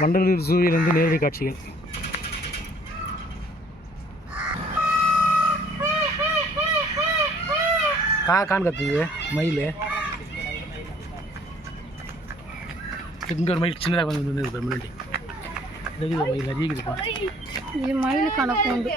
வண்டலூர் ஜூவிலிருந்து நேரடி காட்சிகள். கான் கத்துது மயில். இங்கே ஒரு மயில் சின்னதாக கொஞ்சம் வந்து முன்னாடி இது மயில் அதிகப்பா. இது மயிலுக்கான கூண்டு.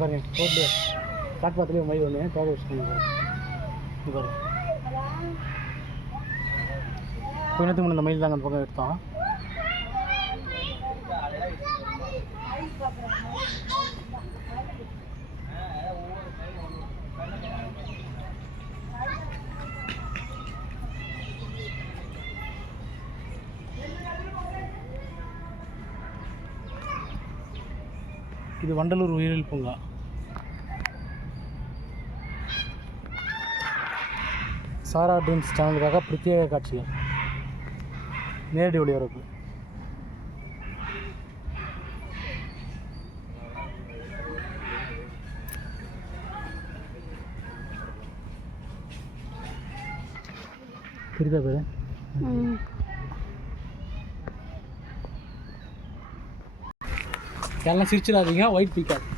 பாருங்க ரோட்ல காட்பாத்துலேயே மயில் ஒன்று தோக வச்சுக்கோங்க. பாருங்க கொஞ்ச நேரத்துக்கு முன்னே இந்த மயில் தாங்க அந்த பக்கம் எடுத்தோம். இது வண்டலூர் உயிரியல் பூங்கா. சாரா ட்ரீம்ஸ் சேனலுக்காக பிரத்யேக காட்சிகள், நேரடி ஒளிபரப்பு. புரியுதா பேர்? எல்லாம் சிரிச்சிடாதீங்க. White peacock.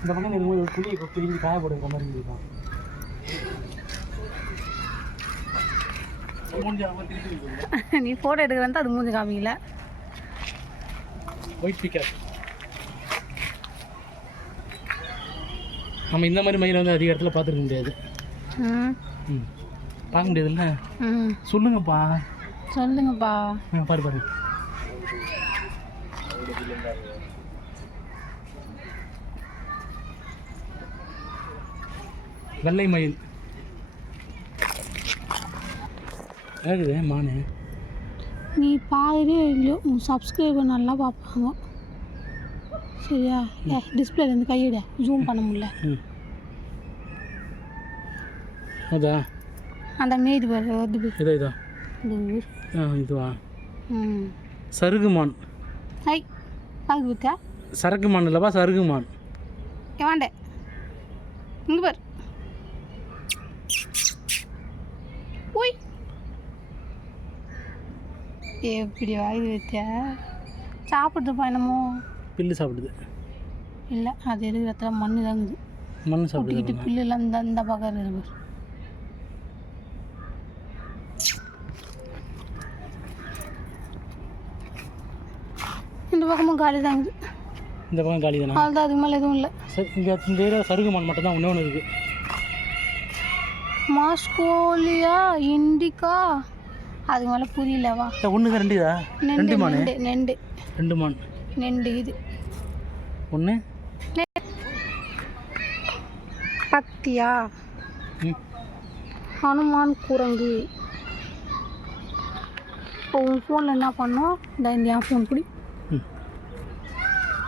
இந்த பக்கம் இருக்கும்போது ஒரு புளி பிரிஞ்சு காய போடுற மாதிரி இருக்கும். நீ ஃபோட்டோ எடுக்க வந்து அது மூஞ்சி காமிக்கல. White peacock. நம்ம இந்த மாதிரி மயில் வந்து அதிக இடத்துல பார்த்துருக்க முடியாது. பார்க்க முடியாதுல்ல. சொல்லுங்கப்பா. சொல்லுங்கப்பா. பாரு பாரு. வெள்ளை மயில் இருக்குது மானு. நீ பாதிலே இல்லையோ உன் சப்ஸ்கிரைபர் நல்லா பார்ப்பாங்க. சரியா? டிஸ்பிளேலேருந்து கையிட ஜூம் பண்ண முடியல. அதா அந்த மேடு வருது. இதோ இதோ இதுவா? சருகுமான். ஐ அது பத்தியா? சரக்குமான் இல்லைப்பா, சருகுமான். வேண்டே இங்கே பார். ஓய் எப்படி வாயுது வச்சா? சாப்பிட்றதுப்பா என்னமோ பில்லு சாப்பிடுது. இல்லை அது இருக்கிற இடத்துல மண்ணு தாங்குது. மண் சாப்பிட்டு பில்லுலாம் இந்த பக்கம் இருக்கு. இந்த பக்கமும் காலி தாங்குது. இந்த பக்கம் காலி தானே? அதுதான் அதுக்கு மேலே எதுவும் இல்லை. இங்கே இந்த ஏரியா சருகுமான் மட்டும் தான் ஒன்று இருக்குது. மாஸ்கோலியா இண்டிகா அது மேலே புரியலவா? ஒன்றுக்கு ரெண்டுதா? ரெண்டு மான். நெண்டு ரெண்டு மான். நெண்டு இது ஒன்று பத்தியா? ஹனுமான் குரங்கு. இப்போ உன் ஃபோனில் என்ன பண்ணோம்? இந்த என் ஃபோன் குடி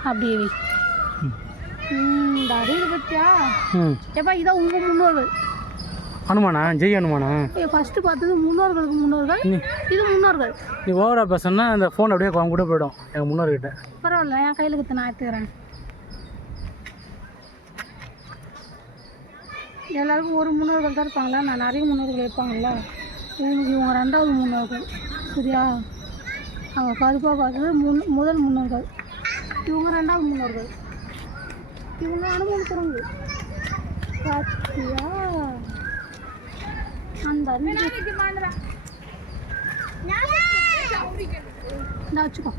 அப்படியே வை. இந்த அறிவு பத்தியா? எப்பா இதான் உங்கள் முன்னோர்கள். ஹனுமானா? ஜெய் ஹனுமானா? ஃபஸ்ட்டு பார்த்தது முன்னோர்களுக்கு முன்னோர்கள். இது முன்னோர்கள். நீ ஓவரா பேசுனா அந்த ஃபோன் அப்படியே கூட போயிடும் எங்கள் முன்னோர்கிட்ட. பரவாயில்ல, என் கையில் கற்று நான் எடுத்துக்கிறேன். எல்லாருக்கும் ஒரு முன்னோர்கள் தான் இருப்பாங்களா? நான் நிறைய முன்னோர்கள் இருப்பாங்கள்ல. இவங்க ரெண்டாவது முன்னோர்கள். சரியா? அவங்க கருப்பாக பார்த்தது முதல் முன்னோர்கள். இவங்க ரெண்டாவது முன்னோர்கள். இவங்க அனுமன் குரங்கு. பார்த்தியா? அந்த வச்சுக்கோ.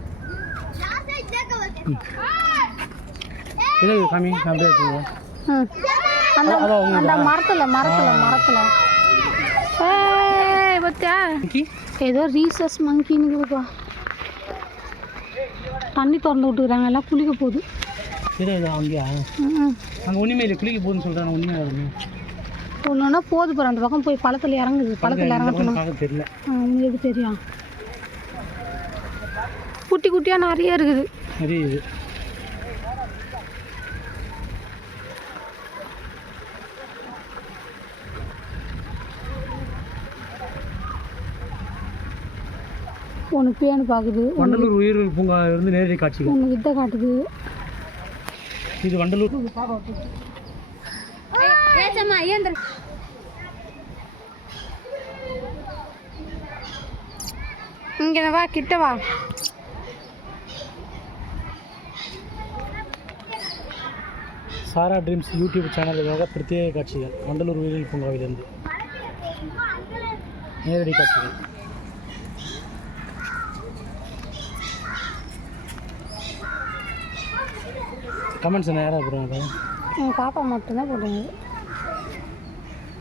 காமி அப்படியே இருக்குங்க. அந்த மரத்தில் பத்தியா? ஏதோ ரீசஸ் மங்கின்னுப்பா. தண்ணி திறந்து விட்டுக்கிறாங்க, எல்லாம் குளிக்க போகுது. அங்கேயா? அங்கே ஒன்றுமே இல்லை, குளிக்க போகுதுன்னு சொல்கிறாங்க. ஒன்றுமே ஒன்றுனா போது போகிற அந்த பக்கம் போய் பழத்தில் இறங்குது. பழத்தில் இறங்கணும். தெரியல உங்களுக்கு தெரியும். குட்டி குட்டியாக நிறைய இருக்குது. நிறைய இது ஒன்று பேனு பார்க்குது, வண்டலூர் உயிரியல் பூங்கா இருந்து நேரடி காட்சிகள். ஒன்று கிட்ட காட்டுது. இது வண்டலூர். இங்கே வா, கிட்ட வா. சாரா ட்ரீம்ஸ் யூடியூப் சேனலுக்காக பிரத்யேக காட்சிகள். வண்டலூர் உயிரியல் பூங்காவிலிருந்து நேரடி காட்சிகள். கமெண்ட்ஸ் என்ன யாராவது போடுறாங்க? எங்கள் பாப்பா மட்டும்தான் போடுறாங்க.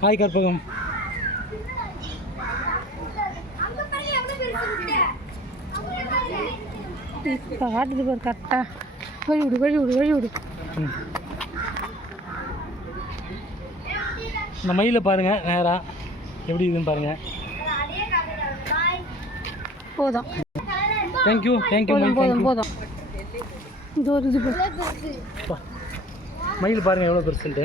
ஹாய் கற்பகம். இப்போ காட்டுது பாரு கரெக்டாக. வழி விடு வழி விடு வழி விடு. இந்த மயிலை பாருங்கள் நேராக எப்படி இதுன்னு பாருங்கள். போதும் தேங்க்யூ தேங்க்யூ. போதும் போதும் போதும். இது ஒரு இது மயில் பாருங்கள் எவ்வளோ பெருசுன்ட்டு.